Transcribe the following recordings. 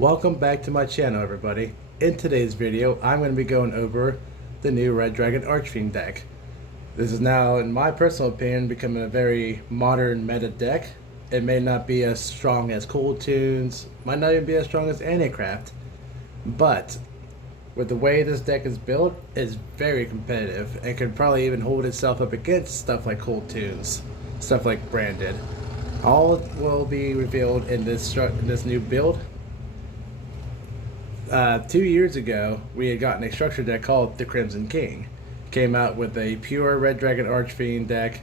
Welcome back to my channel, everybody. In today's video, I'm going to be going over the new Red Dragon Archfiend deck. This is now, in my personal opinion, becoming a very modern meta deck. It may not be as strong as Cold Tunes, might not even be as strong as Anticraft, but with the way this deck is built, it's very competitive and could probably even hold itself up against stuff like Cold Tunes, stuff like Branded. All will be revealed in this new build. 2 years ago, we had gotten a structure deck called the Crimson King. Came out with a pure Red Dragon Archfiend deck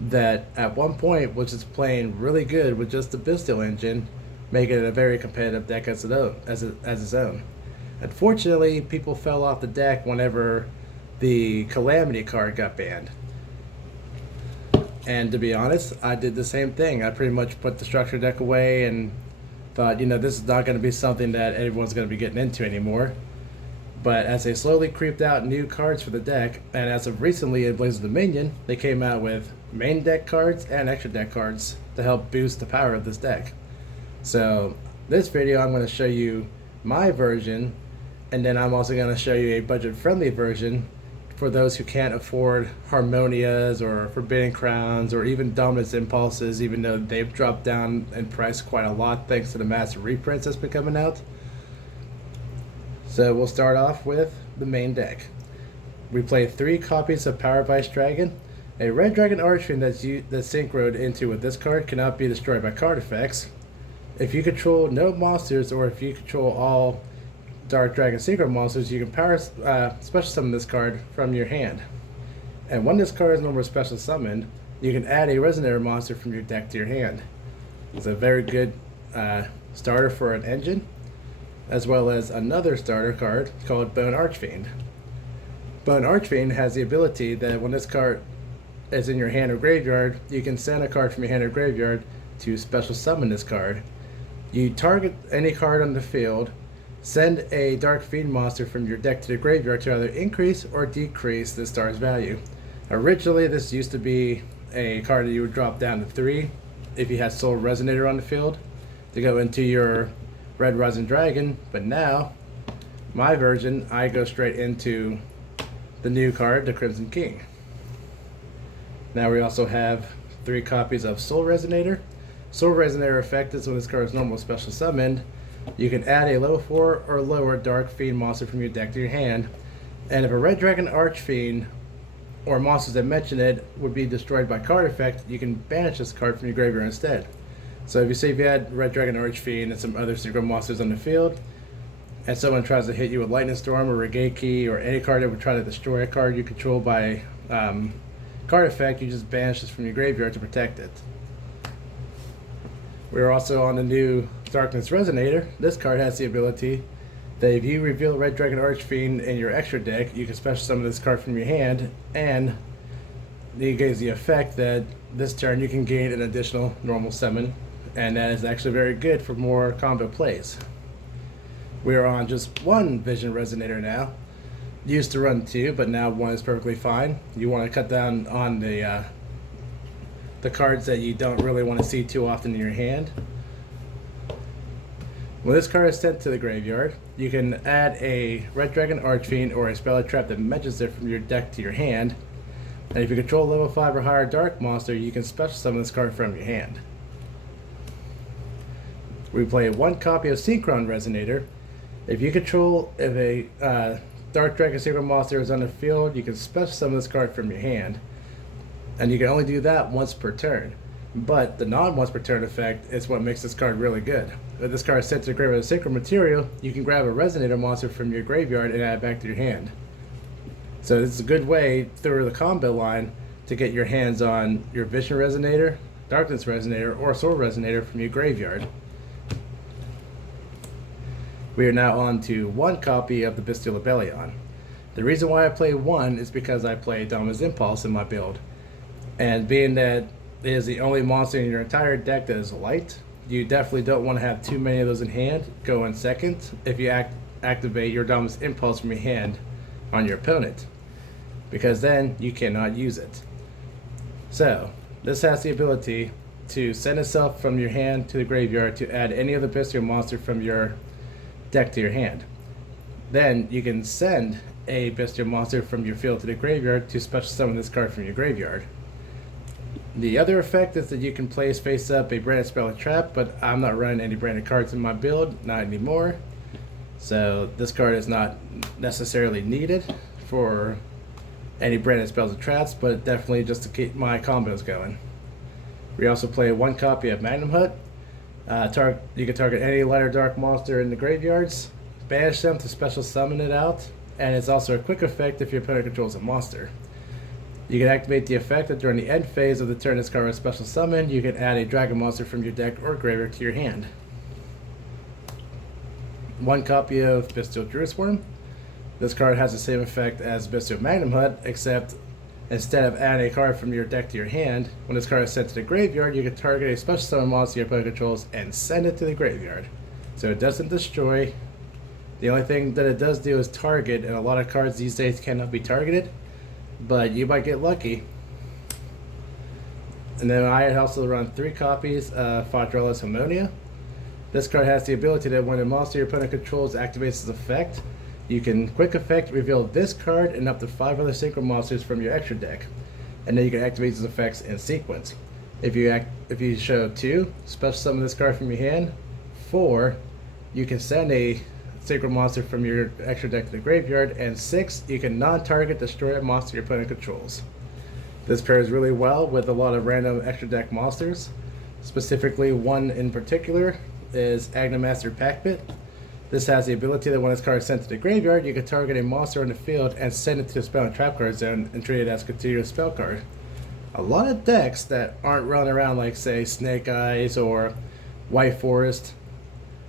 that at one point was just playing really good with just the Bisteel engine, making it a very competitive deck as its own. Unfortunately, people fell off the deck whenever the Calamity card got banned. And to be honest, I did the same thing. I pretty much put the structure deck away and thought, this is not going to be something that everyone's going to be getting into anymore. But as they slowly creeped out new cards for the deck, and as of recently in Blaze of Dominion, they came out with main deck cards and extra deck cards to help boost the power of this deck. So this video I'm going to show you my version, and then I'm also going to show you a budget-friendly version for those who can't afford Harmonias or Forbidden Crowns or even Dominance Impulses, even though they've dropped down in price quite a lot thanks to the mass reprints that's been coming out. So we'll start off with the main deck. We play 3 copies of Power Vice Dragon. A Red Dragon Archfiend that's synchroed into with this card cannot be destroyed by card effects. If you control no monsters, or if you control all Dark Dragon Synchro monsters, you can power special summon this card from your hand. And when this card is no more special summoned, you can add a Resonator monster from your deck to your hand. It's a very good starter for an engine, as well as another starter card called Bone Archfiend. Bone Archfiend has the ability that when this card is in your hand or graveyard, you can send a card from your hand or graveyard to special summon this card. You target any card on the field, send a Dark Fiend monster from your deck to the graveyard to either increase or decrease the star's value. Originally, this used to be a card that you would drop down to 3 if you had Soul Resonator on the field to go into your Red Rising Dragon, but now, my version, I go straight into the new card, the Crimson King. Now we also have 3 copies of Soul Resonator. Soul Resonator effect is when this card is normal special summoned. You can add a level 4 or lower Dark Fiend monster from your deck to your hand, and if a Red Dragon Archfiend or monsters that mention it would be destroyed by card effect, you can banish this card from your graveyard instead. So if you had Red Dragon Archfiend and some other synchro monsters on the field, and someone tries to hit you with Lightning Storm or Regeki or any card that would try to destroy a card you control by card effect, you just banish this from your graveyard to protect it. We're also on the new Darkness Resonator. This card has the ability that if you reveal Red Dragon Archfiend in your extra deck, you can special summon this card from your hand, and it gives the effect that this turn you can gain an additional normal summon, and that is actually very good for more combo plays. We are on just 1 Vision Resonator now. Used to run 2, but now 1 is perfectly fine. You want to cut down on the cards that you don't really want to see too often in your hand. When this card is sent to the graveyard, you can add a Red Dragon Archfiend or a Spell Trap that mentions it from your deck to your hand. And if you control level 5 or higher Dark monster, you can special summon this card from your hand. We play 1 copy of Synchron Resonator. If a Dark Dragon Synchro monster is on the field, you can special summon this card from your hand. And you can only do that once per turn. But the non-once per turn effect is what makes this card really good. If this card is sent to the graveyard as synchro material, you can grab a Resonator monster from your graveyard and add it back to your hand. So this is a good way through the combo line to get your hands on your Vision Resonator, Darkness Resonator, or Soul Resonator from your graveyard. We are now on to 1 copy of the Bisteel Rebellion. The reason why I play 1 is because I play Dominance Impulse in my build. And being that it is the only monster in your entire deck that is light, you definitely don't want to have too many of those in hand go in second if you activate your Dominance Impulse from your hand on your opponent, because then you cannot use it. So this has the ability to send itself from your hand to the graveyard to add any other Bisteel monster from your deck to your hand. Then you can send a bestial monster from your field to the graveyard to special summon this card from your graveyard. The other effect is that you can place face up a branded spell or trap, but I'm not running any branded cards in my build, not anymore. So this card is not necessarily needed for any branded spells or traps, but definitely just to keep my combos going. We also play one copy of Magnum Hut. You can target any light or dark monster in the graveyards, banish them to special summon it out, and it's also a quick effect if your opponent controls a monster. You can activate the effect that during the end phase of the turn this card was special summon, you can add a dragon monster from your deck or graveyard to your hand. One copy of Bestial Druidworm. This card has the same effect as Bestial Magnum Hut, except instead of adding a card from your deck to your hand, when this card is sent to the graveyard, you can target a special summon monster your opponent controls and send it to the graveyard. So it doesn't destroy. The only thing that it does do is target, and a lot of cards these days cannot be targeted, but you might get lucky. And then I also run 3 copies of Faudrale's Harmonia. This card has the ability that when a monster your opponent controls activates its effect, you can quick effect reveal this card and up to 5 other synchro monsters from your extra deck, and then you can activate these effects in sequence. If you show 2, special summon this card from your hand. 4, you can send a synchro monster from your extra deck to the graveyard, and 6, you can non-target destroy a monster your opponent controls. This pairs really well with a lot of random extra deck monsters. Specifically, one in particular is Agnimaster Packpit. This has the ability that when this card is sent to the graveyard, you can target a monster on the field and send it to the spell and trap card zone and treat it as a continuous spell card. A lot of decks that aren't running around like, say, Snake Eyes or White Forest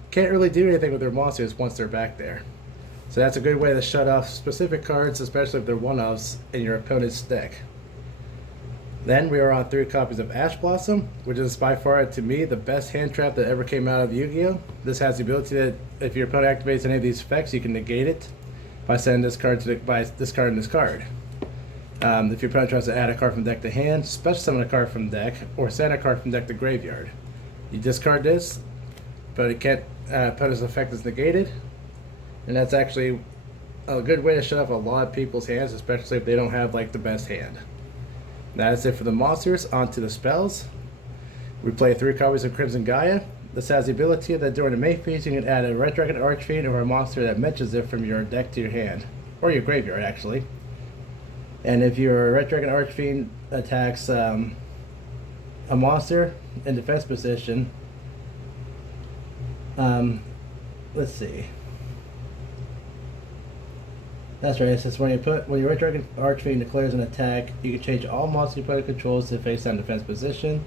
can't really do anything with their monsters once they're back there. So that's a good way to shut off specific cards, especially if they're one-offs in your opponent's deck. Then we are on 3 copies of Ash Blossom, which is by far, to me, the best hand trap that ever came out of Yu-Gi-Oh! This has the ability that if your opponent activates any of these effects, you can negate it by sending this card by discarding this card. If your opponent tries to add a card from deck to hand, special summon a card from deck, or send a card from deck to graveyard. You discard this, but it can't. Opponent's effect is negated, and that's actually a good way to shut off a lot of people's hands, especially if they don't have like the best hand. That is it for the monsters. On to the spells. We play 3 copies of Crimson Gaia. This has the ability that during the main phase you can add a Red Dragon Archfiend or a monster that mentions it from your deck to your hand, or your graveyard actually. And if your Red Dragon Archfiend attacks a monster in defense position, let's see. That's right. It says when your Red Dragon Archfiend declares an attack, you can change all monsters your opponent controls to face down defense position.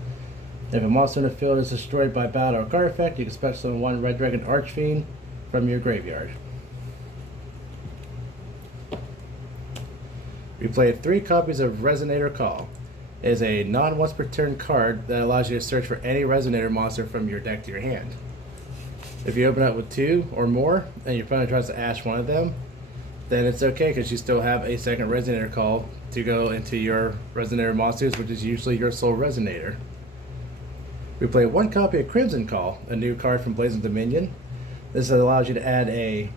If a monster in the field is destroyed by battle or card effect, you can special summon 1 Red Dragon Archfiend from your graveyard. We played 3 copies of Resonator Call. It is a non-once per turn card that allows you to search for any Resonator monster from your deck to your hand. If you open up with 2 or more, and your opponent tries to ash one of them, then it's okay because you still have a second Resonator Call to go into your Resonator monsters, which is usually your sole Resonator. We play 1 copy of Crimson Call, a new card from Blazing Dominion. This allows you to add a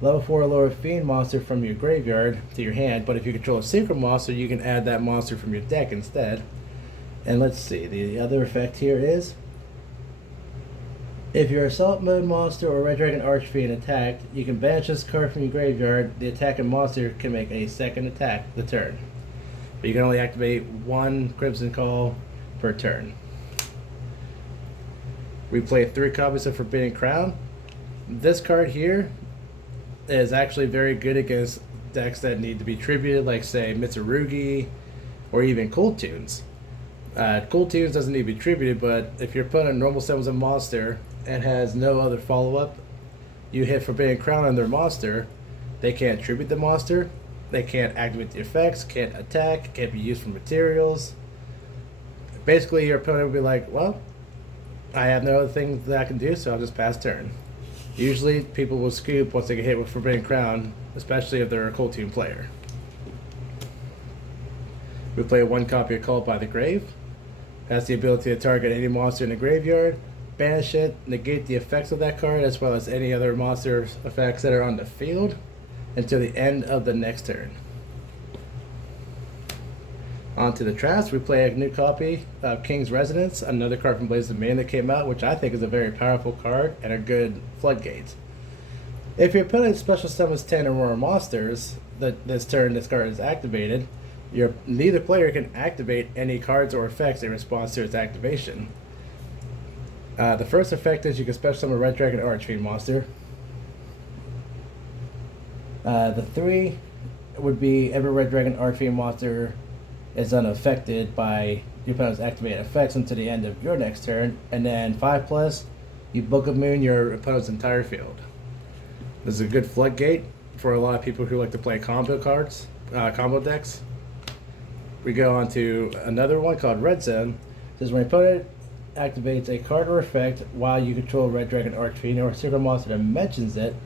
level 4 or lower Fiend monster from your graveyard to your hand, but if you control a synchro monster, you can add that monster from your deck instead. And let's see, the other effect here is, if your Assault Mode monster or Red Dragon Archfiend attacked, you can banish this card from your graveyard. The attacking monster can make a second attack the turn. But you can only activate 1 Crimson Call per turn. We play 3 copies of Forbidden Crown. This card here is actually very good against decks that need to be tributed, like say Mitsurugi or even Cold Tunes. Cold Tunes doesn't need to be tributed, but if your opponent normal summons a monster and has no other follow-up, you hit Forbidden Crown on their monster, they can't tribute the monster, they can't activate the effects, can't attack, can't be used for materials. Basically, your opponent will be like, well, I have no other things that I can do, so I'll just pass turn. Usually, people will scoop once they get hit with Forbidden Crown, especially if they're a Cold Tune player. We play 1 copy of Called by the Grave. Has the ability to target any monster in the graveyard, banish it, negate the effects of that card, as well as any other monster effects that are on the field until the end of the next turn. On to the traps, we play a new copy of King's Residence, another card from Blades of Main that came out, which I think is a very powerful card and a good floodgate. If your opponent special summons 10 or more monsters this turn this card is activated, neither player can activate any cards or effects in response to its activation. The first effect is you can special summon a Red Dragon Archfiend monster. The 3 would be every Red Dragon Archfiend monster is unaffected by your opponent's activated effects until the end of your next turn. And then 5+, you Book of Moon your opponent's entire field. This is a good floodgate for a lot of people who like to play combo cards, combo decks. We go on to another one called Red Zone. It says when your opponent activates a card or effect while you control Red Dragon Archfiend or a secret monster that mentions it,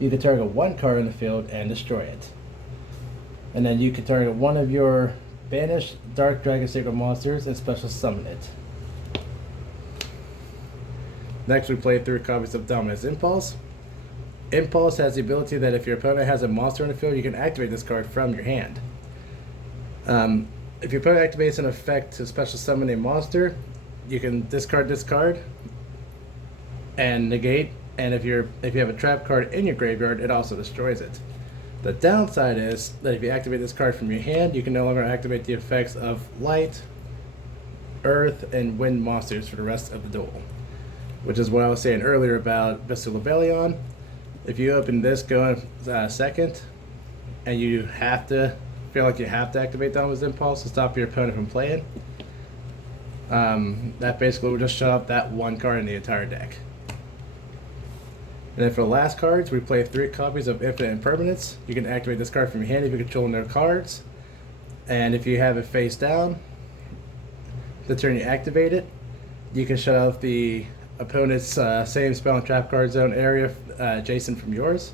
you can target one card in the field and destroy it. And then you can target one of your banished Dark Dragon Secret monsters and special summon it. Next we play 3 copies of Dominus Impulse. Impulse has the ability that if your opponent has a monster in the field, you can activate this card from your hand. If your opponent activates an effect to special summon a monster, you can discard this card and negate, and if you have a trap card in your graveyard, it also destroys it. The downside is that if you activate this card from your hand, you can no longer activate the effects of light, earth, and wind monsters for the rest of the duel. Which is what I was saying earlier about Visceral Rebellion. If you open this going second, and you feel like you have to activate Dominus Impulse to stop your opponent from playing, that basically will just shut up that one card in the entire deck. And then for the last cards, we play 3 copies of Infinite Impermanence. You can activate this card from your hand if you control no cards. And if you have it face down, the turn you activate it, you can shut off the opponent's same spell and trap card zone area adjacent from yours.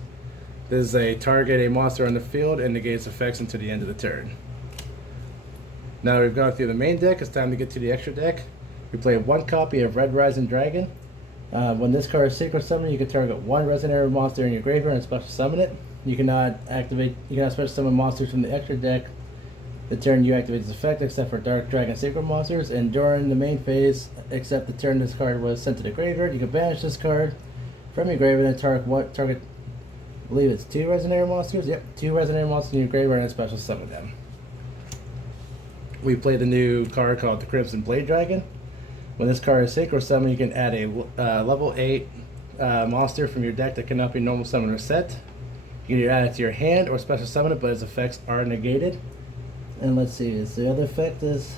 This is target a monster on the field and negates effects until the end of the turn. Now that we've gone through the main deck, it's time to get to the extra deck. We play 1 copy of Red Rising Dragon. When this card is secret summoned, you can target 1 Resident monster in your graveyard and special summon it. You cannot special summon monsters from the extra deck the turn you activate this effect, except for Dark Dragon Secret monsters. And during the main phase, except the turn this card was sent to the graveyard, you can banish this card from your graveyard and target. I believe it's 2 Resident monsters. Yep, 2 Resident monsters in your graveyard and special summon them. We play the new card called the Crimson Blade Dragon. When this card is synchro summon, you can add a level 8 monster from your deck that cannot be normal summon or set. You can either add it to your hand or special summon it, but its effects are negated. And let's see, the other effect is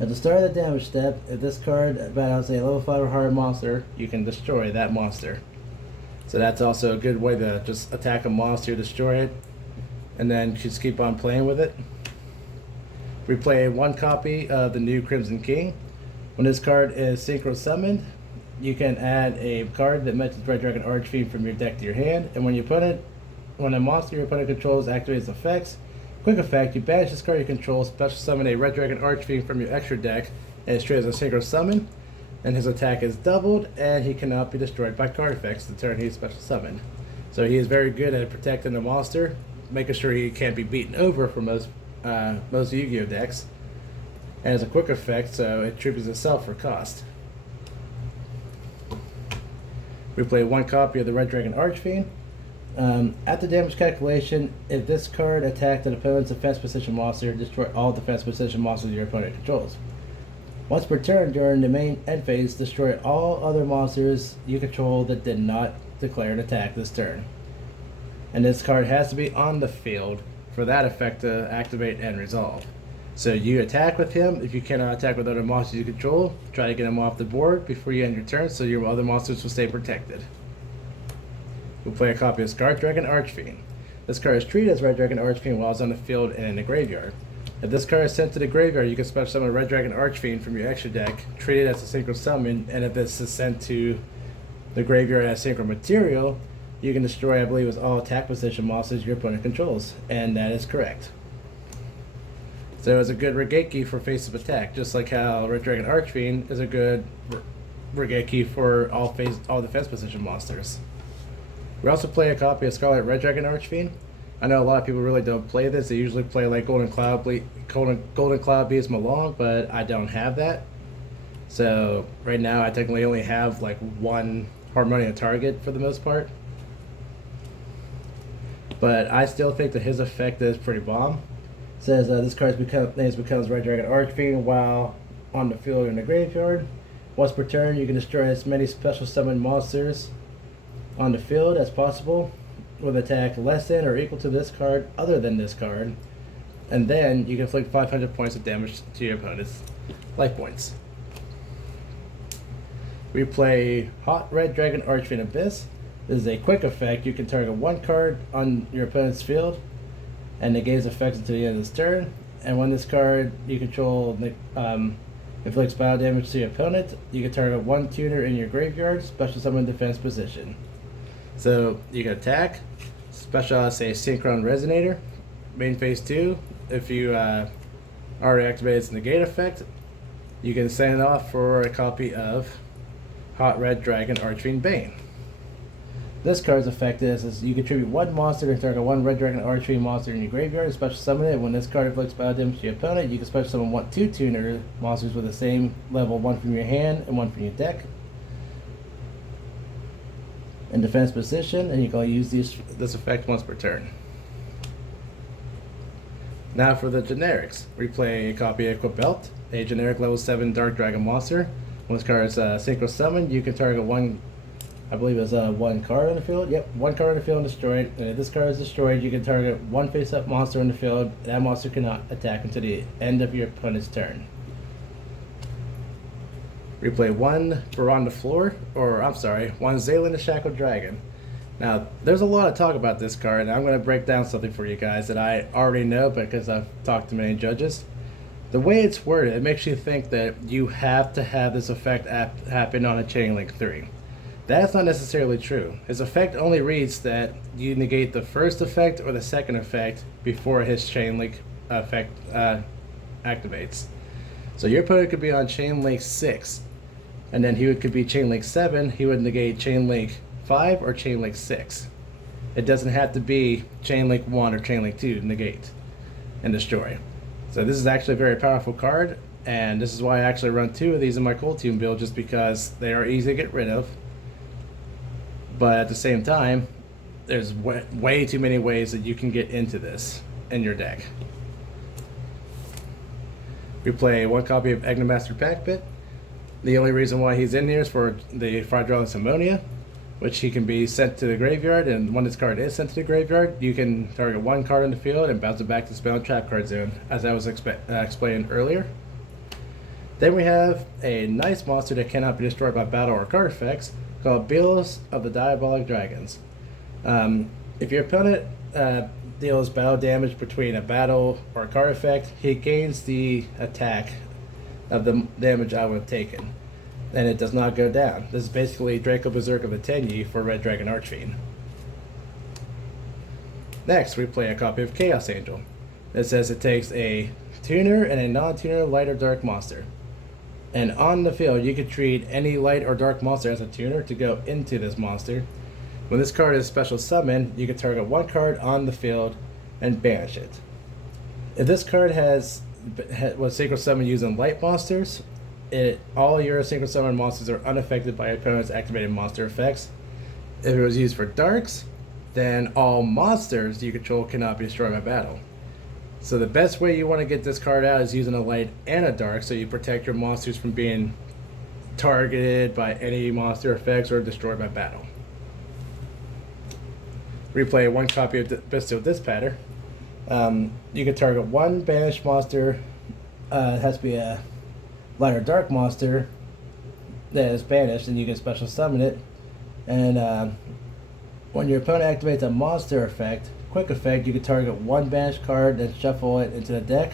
at the start of the damage step, if this card battles a level 5 or higher monster, you can destroy that monster. So that's also a good way to just attack a monster, destroy it, and then just keep on playing with it. We play 1 copy of the new Crimson King. When this card is synchro summoned, you can add a card that mentions Red Dragon Archfiend from your deck to your hand, and when a monster your opponent controls activates effects, quick effect, you banish this card you control, special summon a Red Dragon Archfiend from your extra deck, and it's treated as a synchro summon, and his attack is doubled, and he cannot be destroyed by card effects the turn he's special summoned. So he is very good at protecting the monster, making sure he can't be beaten over for most Yu-Gi-Oh decks, and as a quick effect, so it triples itself for cost. We play 1 copy of the Red Dragon Archfiend. At the damage calculation, if this card attacked an opponent's defense position monster, destroy all defense position monsters your opponent controls. Once per turn during the main end phase, destroy all other monsters you control that did not declare an attack this turn. And this card has to be on the field for that effect to activate and resolve. So you attack with him. If you cannot attack with other monsters you control, try to get him off the board before you end your turn so your other monsters will stay protected. We'll play a copy of Dark Dragon Archfiend. This card is treated as Red Dragon Archfiend while it's on the field and in the graveyard. If this card is sent to the graveyard, you can special summon a Red Dragon Archfiend from your extra deck, treat it as a synchro summon, and if this is sent to the graveyard as synchro material, you can destroy, I believe, it was all attack position monsters your opponent controls, and that is correct. So it's a good Regate key for face of attack, just like how Red Dragon Archfiend is a good Regate key for all defense position monsters. We also play a copy of Scarlet Red Dragon Archfiend. I know a lot of people really don't play this. They usually play like Golden Cloud Beast Malong, but I don't have that. So right now I technically only have like one Harmonia target for the most part. But I still think that his effect is pretty bomb. It says this card's name becomes Red Dragon Archfiend while on the field or in the graveyard. Once per turn, you can destroy as many special summon monsters on the field as possible with attack less than or equal to this card other than this card. And then you can inflict 500 points of damage to your opponent's life points. We play Hot Red Dragon Archfiend Abyss. This is a quick effect. You can target one card on your opponent's field and negates effects until the end of this turn. And when this card you control inflicts battle damage to your opponent, you can target one tuner in your graveyard, special summon defense position. So you can attack, special say Synchron Resonator, main phase 2. If you already activated its negate effect, you can send it off for a copy of Hot Red Dragon Archfiend Bane. This card's effect is you contribute one monster and target one Red Dragon Archfiend monster in your graveyard and special summon it. When this card inflicts battle damage to your opponent, you can special summon two tuner monsters with the same level, one from your hand and one from your deck. In defense position, and you can only use this effect once per turn. Now for the generics. We play a copy of Equibelt, a generic level 7 Dark Dragon monster. When this card is synchro summoned, you can target one, I believe it's one card on the field. Yep, one card on the field and destroy it. And if this card is destroyed, you can target one face-up monster on the field. That monster cannot attack until the end of your opponent's turn. We play one Baron the Floor, one Zaylin the Shackled Dragon. Now, there's a lot of talk about this card, and I'm going to break down something for you guys that I already know because I've talked to many judges. The way it's worded, it makes you think that you have to have this effect happen on a Chain Link 3. That's not necessarily true. His effect only reads that you negate the first effect or the second effect before his Chain Link effect activates. So your opponent could be on Chain Link 6, and then could be Chain Link 7, he would negate Chain Link 5 or Chain Link 6. It doesn't have to be Chain Link 1 or Chain Link 2 to negate and destroy. So this is actually a very powerful card, and this is why I actually run 2 of these in my Cold Tomb build, just because they are easy to get rid of. But at the same time, there's way too many ways that you can get into this in your deck. We play one copy of Agnomaster Packpit. The only reason why he's in here is for the Fraudulent Ammonia, which he can be sent to the graveyard, and when this card is sent to the graveyard, you can target one card in the field and bounce it back to Spell and Trap card zone, as I was explained earlier. Then we have a nice monster that cannot be destroyed by battle or card effects, called Beals of the Diabolic Dragons. If your opponent deals battle damage between a battle or a card effect, he gains the attack of the damage I would have taken, and it does not go down. This is basically Draco Berserk of the Tenyi for Red Dragon Archfiend. Next, we play a copy of Chaos Angel. It says it takes a tuner and a non-tuner light or dark monster. And on the field, you can treat any light or dark monster as a tuner to go into this monster. When this card is special summoned, you can target one card on the field and banish it. If this card was synchro summoned using light monsters, all your synchro summon monsters are unaffected by your opponent's activated monster effects. If it was used for darks, then all monsters you control cannot be destroyed by battle. So the best way you want to get this card out is using a light and a dark, so you protect your monsters from being targeted by any monster effects or destroyed by battle. Replay one copy of Bestial Dispatter. You can target one banished monster. It has to be a light or dark monster that is banished, and you can special summon it. And when your opponent activates a monster effect, quick effect, you can target one banished card and shuffle it into the deck.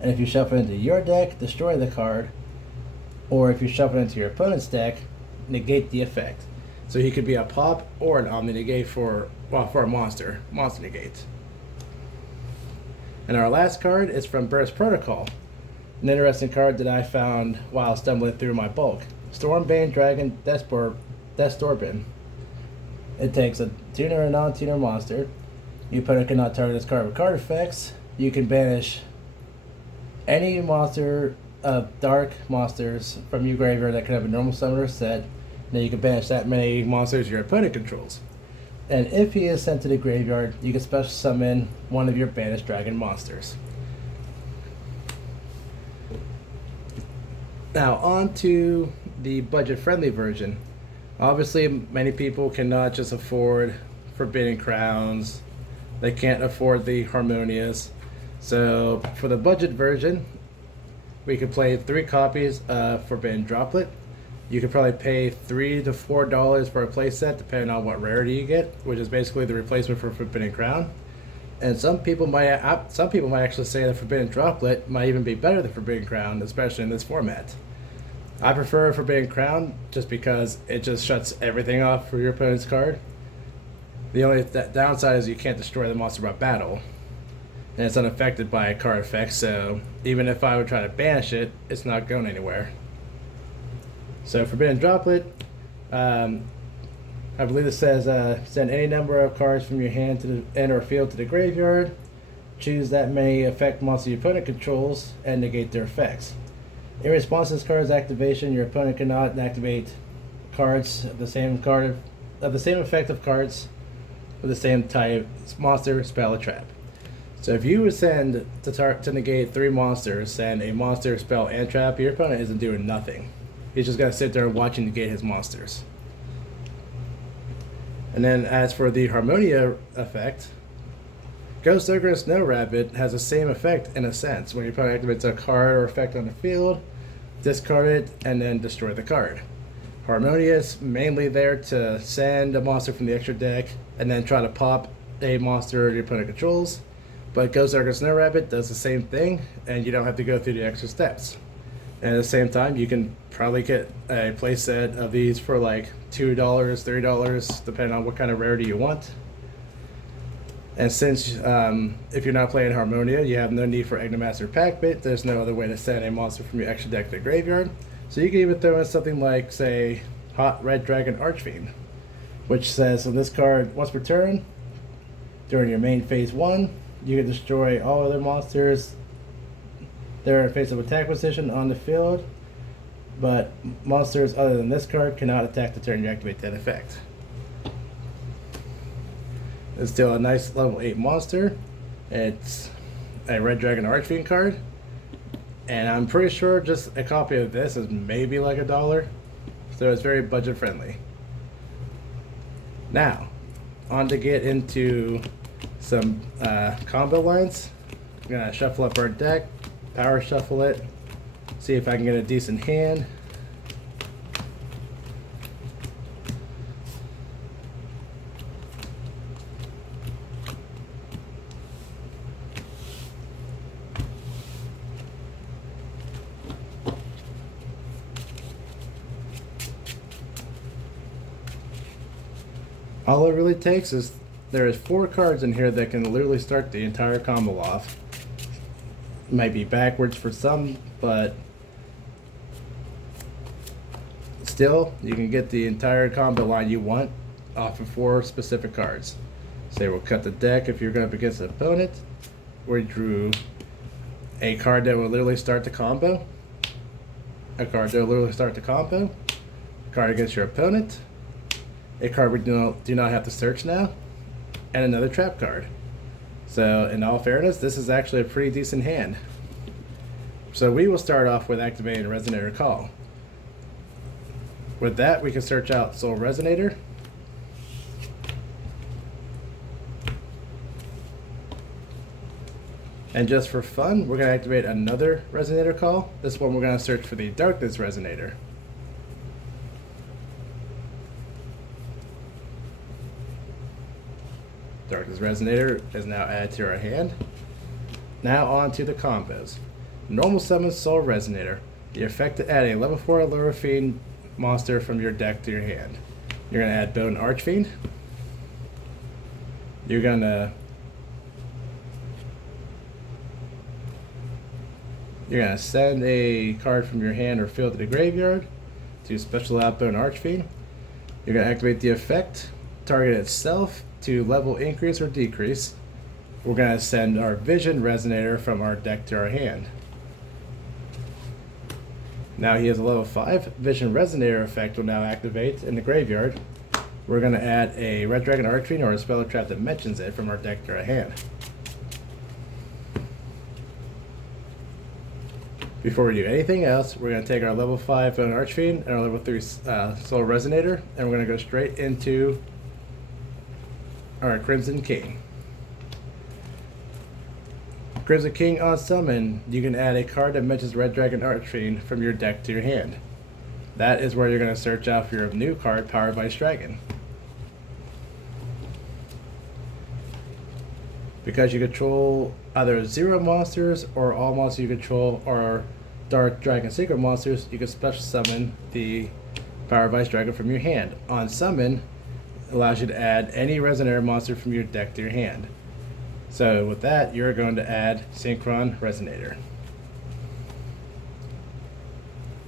And if you shuffle it into your deck, destroy the card. Or if you shuffle it into your opponent's deck, negate the effect. So he could be a pop or an omni negate for a monster negate. And our last card is from Burst Protocol, an interesting card that I found while stumbling through my bulk. Stormbane Dragon Destorbin. It takes a tuner or non-tuner monster. Your opponent cannot target this card with card effects. You can banish any monster of dark monsters from your graveyard that can have a normal summoner set. Then you can banish that many monsters your opponent controls. And if he is sent to the graveyard, you can special summon one of your banished dragon monsters. Now on to the budget-friendly version. Obviously, many people cannot just afford Forbidden Crowns. They can't afford the Harmonious. So for the budget version, we could play 3 copies of Forbidden Droplet. You could probably pay $3 to $4 for a playset, depending on what rarity you get, which is basically the replacement for Forbidden Crown. And some people might actually say that Forbidden Droplet might even be better than Forbidden Crown, especially in this format. I prefer Forbidden Crown just because it just shuts everything off for your opponent's card. The only downside is you can't destroy the monster by battle, and it's unaffected by card effects. So even if I would try to banish it, it's not going anywhere. So Forbidden Droplet, I believe it says send any number of cards from your hand to the end or field to the graveyard. Choose that many effect monsters your opponent controls and negate their effects. In response to this card's activation, your opponent cannot activate cards of the same effect of cards with the same type monster, spell, or trap. So if you would send to negate 3 monsters, send a monster, spell, and trap, your opponent isn't doing nothing. He's just going to sit there and watch and negate his monsters. And then as for the Harmonia effect, Ghost Ogre and Snow Rabbit has the same effect in a sense. When your opponent activates a card or effect on the field, discard it, and then destroy the card. Harmonia is mainly there to send a monster from the extra deck and then try to pop a monster your opponent controls. But Ghost Ogre and Snow Rabbit does the same thing, and you don't have to go through the extra steps. And at the same time, you can probably get a playset of these for like $2, $3, depending on what kind of rarity you want. And since if you're not playing Harmonia, you have no need for Egnomaster Packbit. There's no other way to send a monster from your extra deck to the graveyard. So you can even throw in something like, say, Hot Red Dragon Archfiend, which says on this card, once per turn, during your main phase 1, you can destroy all other monsters that are in face of attack position on the field, but monsters other than this card cannot attack the turn you activate that effect. It's still a nice level 8 monster. It's a Red Dragon Archfiend card, and I'm pretty sure just a copy of this is maybe like $1, so it's very budget friendly. Now, on to get into some combo lines. I'm gonna shuffle up our deck, power shuffle it, see if I can get a decent hand. All it really takes is there is 4 cards in here that can literally start the entire combo off. It might be backwards for some, but still, you can get the entire combo line you want off of 4 specific cards. Say we'll cut the deck if you're going up against an opponent. We drew a card that will literally start the combo, a card that will literally start the combo, a card against your opponent, a card we do not have to search now, and another trap card. So in all fairness, this is actually a pretty decent hand. So we will start off with activating Resonator Call. With that, we can search out Soul Resonator. And just for fun, we're going to activate another Resonator Call. This one we're going to search for the Darkness Resonator. Darkness Resonator is now added to our hand. Now on to the combos. Normal Summon Soul Resonator. The effect to add a level 4 or lower fiend monster from your deck to your hand. You're going to add Bone Archfiend. You're going to You're going to send a card from your hand or field to the graveyard to special outbound archfiend. You're going to activate the effect, target itself to level increase or decrease. We're going to send our Vision Resonator from our deck to our hand. Now he has a level 5 Vision Resonator effect will now activate in the graveyard. We're going to add a Red Dragon Archfiend or a spell or trap that mentions it from our deck to our hand. Before we do anything else, we're going to take our level 5 Bone Archfiend and our level 3 Soul Resonator, and we're going to go straight into our Crimson King. Crimson King on summon, you can add a card that mentions Red Dragon Archfiend from your deck to your hand. That is where you're going to search out for your new card, Powered by Dragon. Because you control either 0 monsters or all monsters you control are Dark Dragon Secret monsters, you can special summon the Powered by Dragon from your hand. On summon, it allows you to add any Resonator monster from your deck to your hand. So with that, you're going to add Synchron Resonator.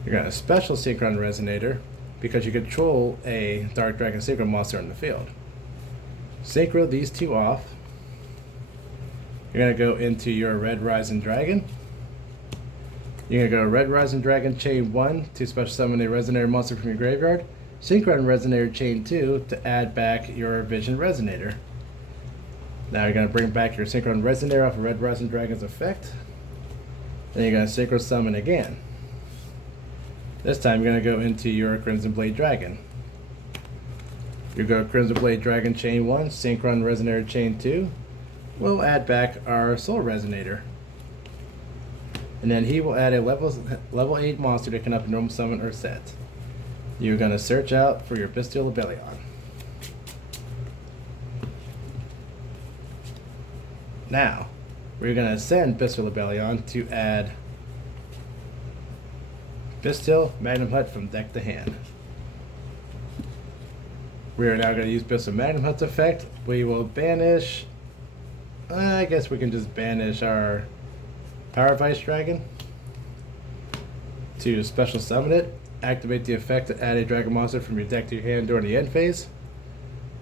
You're going to special Synchron Resonator because you control a Dark Dragon Secret monster in the field. Synchro these two off. You're going to go into your Red Rising Dragon. You're going to go Red Rising Dragon Chain 1 to special summon a Resonator monster from your graveyard. Synchron Resonator Chain 2 to add back your Vision Resonator. Now you're going to bring back your Synchron Resonator off of Red Rising Dragon's effect. Then you're going to Synchro Summon again. This time you're going to go into your Crimson Blade Dragon. You go Crimson Blade Dragon Chain 1, Synchron Resonator Chain 2. We'll add back our Soul Resonator. And then he will add a level 8 monster that cannot be normal summon or set. You're going to search out for your Bestial Abelion. Now, we're going to send Bestial Abelion to add Bestial Magnum Hut from deck to hand. We are now going to use Bestial Magnum Hut's effect. We will banish, I guess we can just banish our Power Vice Dragon to special summon it. Activate the effect to add a dragon monster from your deck to your hand during the end phase.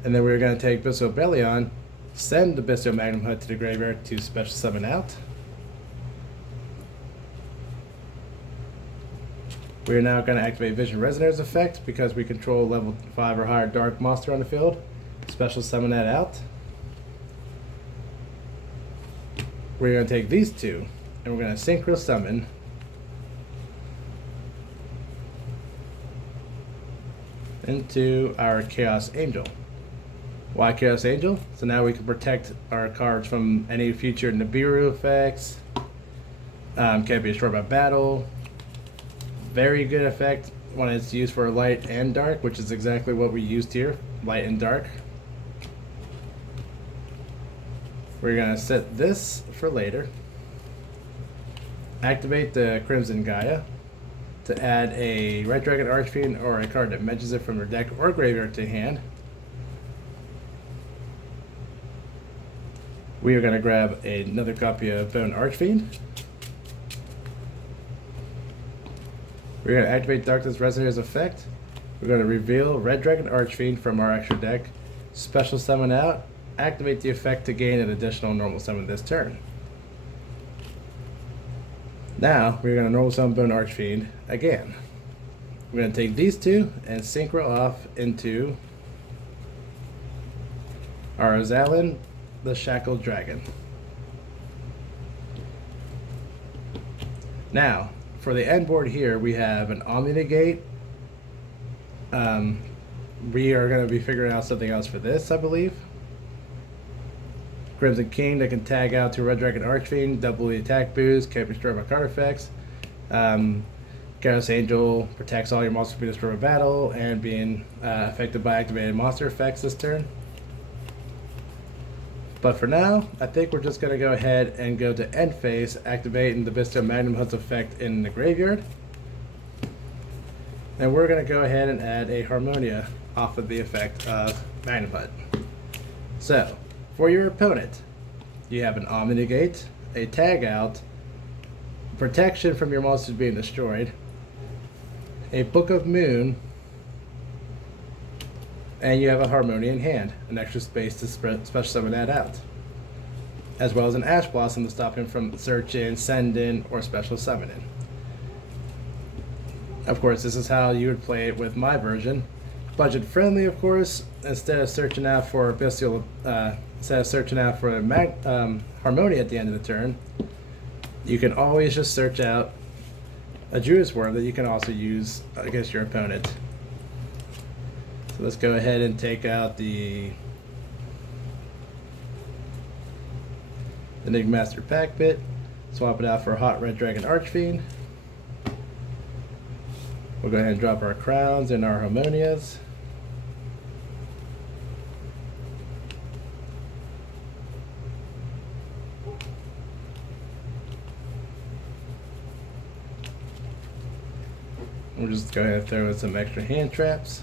And then we're going to take Bestial Abelion, send the Bestial Magnum Hut to the graveyard to special summon out. We are now going to activate Vision Resonator's effect because we control level 5 or higher dark monster on the field. Special summon that out. We're going to take these two and we're going to Synchro Summon into our Chaos Angel. Why Chaos Angel? So now we can protect our cards from any future Nibiru effects. Can't be destroyed by battle. Very good effect when it's used for light and dark, which is exactly what we used here, light and dark. We're going to set this for later. Activate the Crimson Gaia to add a Red Dragon Archfiend or a card that mentions it from your deck or graveyard to hand. We are going to grab another copy of Bone Archfiend. We're going to activate Darkness Resonator's effect. We're going to reveal Red Dragon Archfiend from our extra deck, special summon out, activate the effect to gain an additional normal summon this turn. Now, we're going to normal summon Bone Archfiend again. We're going to take these two and synchro off into our Azalin, the Shackled Dragon. Now, for the end board here, we have an Omni-Negate. We are going to be figuring out something else for this, I believe. Crimson King that can tag out to Red Dragon Archfiend, double the attack boost, can't be destroyed by card effects. Chaos Angel protects all your monsters from being destroyed by battle and being affected by activated monster effects this turn. But for now, I think we're just going to go ahead and go to end phase, activating the Bestial Magnum Hut's effect in the graveyard. And we're going to go ahead and add a Harmonia off of the effect of Magnum Hut. So, for your opponent, you have an Omni-Negate, a Tag Out, protection from your monsters being destroyed, a Book of Moon, and you have a Harmonia in hand, an extra space to special summon that out, as well as an Ash Blossom to stop him from search in, send in, or special summon in. Of course, this is how you would play it with my version. Budget friendly, of course. Instead of searching out for Bestial, instead of searching out for Harmonia at the end of the turn, you can always just search out a Druid's Worm that you can also use against your opponent. So let's go ahead and take out the Enigmaster Pack Bit, swap it out for a Hot Red Dragon Archfiend. We'll go ahead and drop our crowns and our Harmonias. We'll just go ahead and throw in some extra hand traps.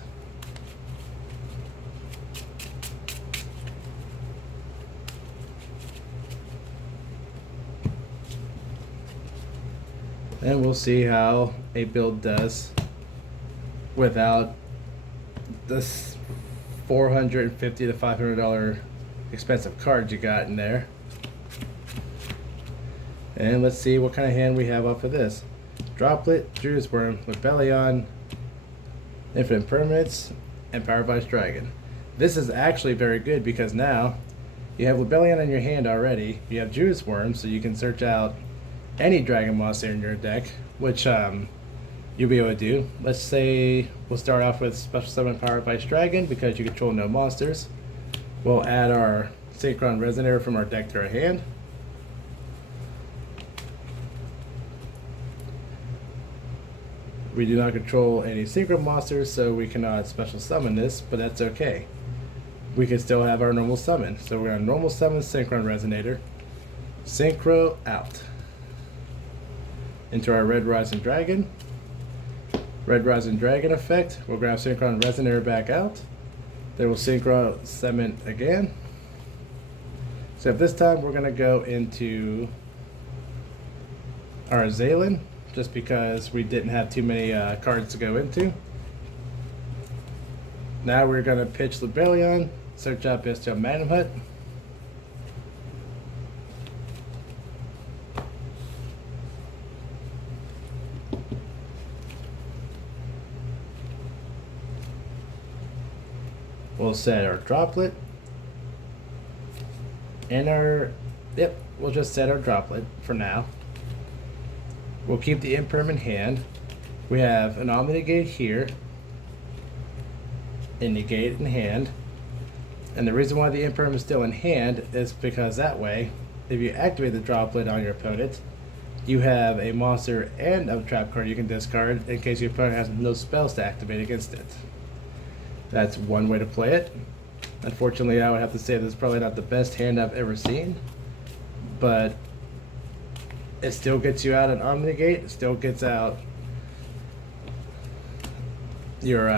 And we'll see how a build does without this $450 to $500 expensive cards you got in there. And let's see what kind of hand we have off of this. Droplet, Druid's Worm, Lebellion, Infinite Permanence, and Paralyzed Dragon. This is actually very good because now you have Lebellion in your hand already. You have Druid's Worm, so you can search out any dragon monster in your deck, which you'll be able to do. Let's say we'll start off with Special Summon Paralyzed Dragon because you control no monsters. We'll add our Synchron Resonator from our deck to our hand. We do not control any synchro monsters, so we cannot special summon this, but that's okay. We can still have our normal summon. So we're going to normal summon Synchron Resonator. Synchro out. Into our Red Rising Dragon. Red Rising Dragon effect. We'll grab Synchron Resonator back out. Then we'll Synchro summon again. So this time we're going to go into our Zaylin, just because we didn't have too many cards to go into. Now we're going to pitch Lebellion, search out Bestial Madam Hut. We'll set our Droplet. And we'll just set our Droplet for now. We'll keep the Impermanent hand. We have an Omni-Negate here, a Negate in hand. And the reason why the Impermanent is still in hand is because that way, if you activate the Droplet on your opponent, you have a monster and a trap card you can discard in case your opponent has no spells to activate against it. That's one way to play it. Unfortunately, I would have to say this is probably not the best hand I've ever seen, but it still gets you out an Omni-Negate. It still gets out your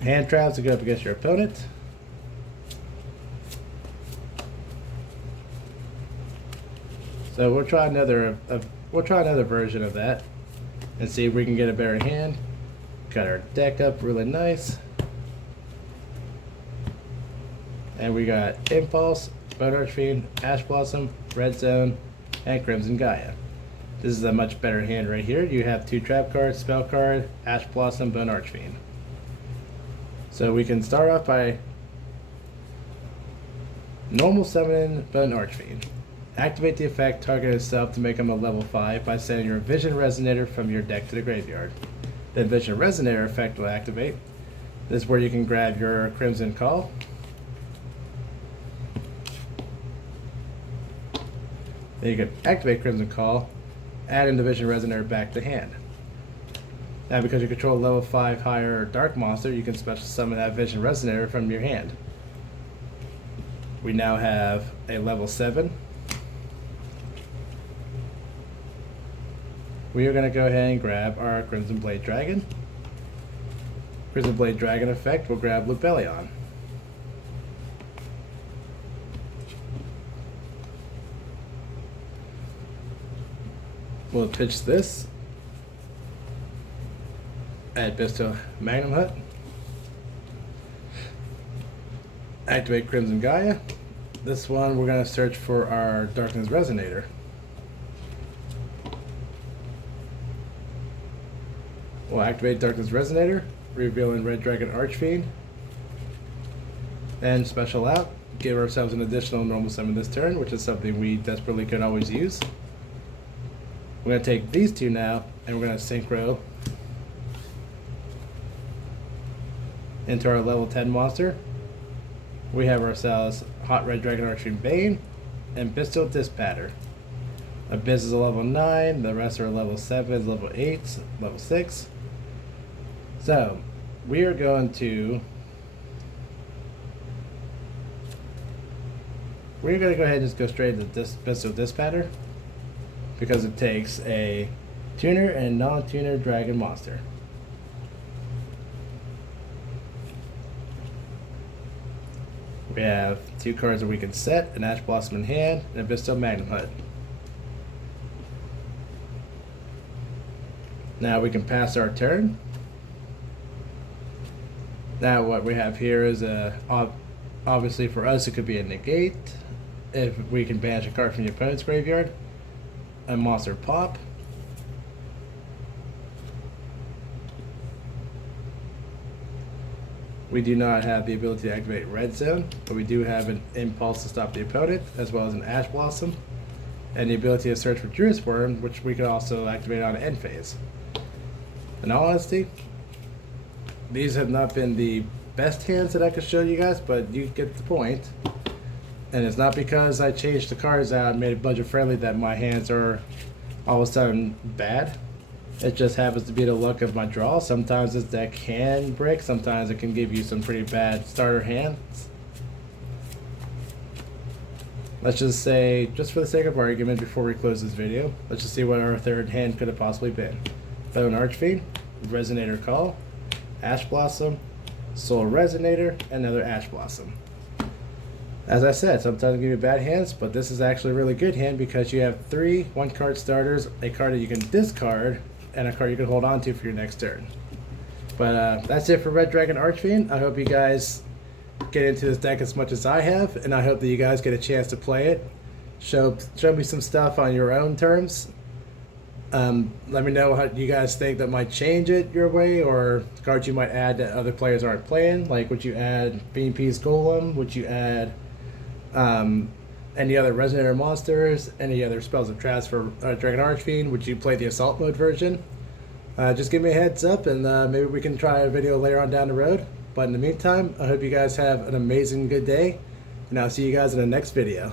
hand traps to go up against your opponent. So we'll try another version of that and see if we can get a better hand. Got our deck up really nice. And we got Impulse, Bone Archfiend, Ash Blossom, Red Zone, and Crimson Gaia. This is a much better hand right here. You have 2 trap cards, spell card, Ash Blossom, Bone Archfiend. So we can start off by normal summoning Bone Archfiend. Activate the effect, target itself to make him a level 5 by sending your Vision Resonator from your deck to the graveyard. Then Vision Resonator effect will activate. This is where you can grab your Crimson Call. Then you can activate Crimson Call, add in the Vision Resonator back to hand. Now because you control level 5 higher Dark Monster, you can special summon that Vision Resonator from your hand. We now have a level 7. We are going to go ahead and grab our Crimson Blade Dragon. Crimson Blade Dragon effect will grab Lebellion. We'll pitch this. Add Pistol Magnum Hut. Activate Crimson Gaia. This one we're going to search for our Darkness Resonator. We'll activate Darkness Resonator, revealing Red Dragon Archfiend. And special out, give ourselves an additional normal summon this turn, which is something we desperately could always use. We're going to take these two now, and we're going to synchro into our level 10 monster. We have ourselves Hot Red Dragon Archfiend Bane and Pistol Dispatter. Abyss is a level 9, the rest are level 7, level 8, level 6. So, we are going to go ahead and just go straight to this Pistol Dispatter because it takes a tuner and non-tuner dragon monster. We have 2 cards that we can set, an Ash Blossom in hand, and a Pistol Magnum Hut. Now we can pass our turn. Now what we have here is obviously for us it could be a negate. If we can banish a card from your opponent's graveyard, a monster pop. We do not have the ability to activate Red Zone, but we do have an Impulse to stop the opponent, as well as an Ash Blossom, and the ability to search for Druid's Worm, which we could also activate on end phase. In all honesty, these have not been the best hands that I could show you guys, but you get the point. And it's not because I changed the cards out and made it budget friendly that my hands are all of a sudden bad. It just happens to be the luck of my draw. Sometimes this deck can break, sometimes it can give you some pretty bad starter hands. Let's just say, just for the sake of argument before we close this video, let's just see what our third hand could have possibly been. Phone Archfiend, Resonator Call, Ash Blossom, Soul Resonator, and another Ash Blossom. As I said, sometimes give you bad hands, but this is actually a really good hand because you have 3 1-card starters, a card that you can discard, and a card you can hold on to for your next turn. But that's it for Red Dragon Archfiend. I hope you guys get into this deck as much as I have, and I hope that you guys get a chance to play it. Show me some stuff on your own terms. Let me know how you guys think that might change it your way, or cards you might add that other players aren't playing. Like, would you add BNP's Golem? Would you add any other Resonator monsters? Any other spells of traps for Dragon Archfiend? Would you play the Assault Mode version? Just give me a heads up, and maybe we can try a video later on down the road. But in the meantime, I hope you guys have an amazing good day, and I'll see you guys in the next video.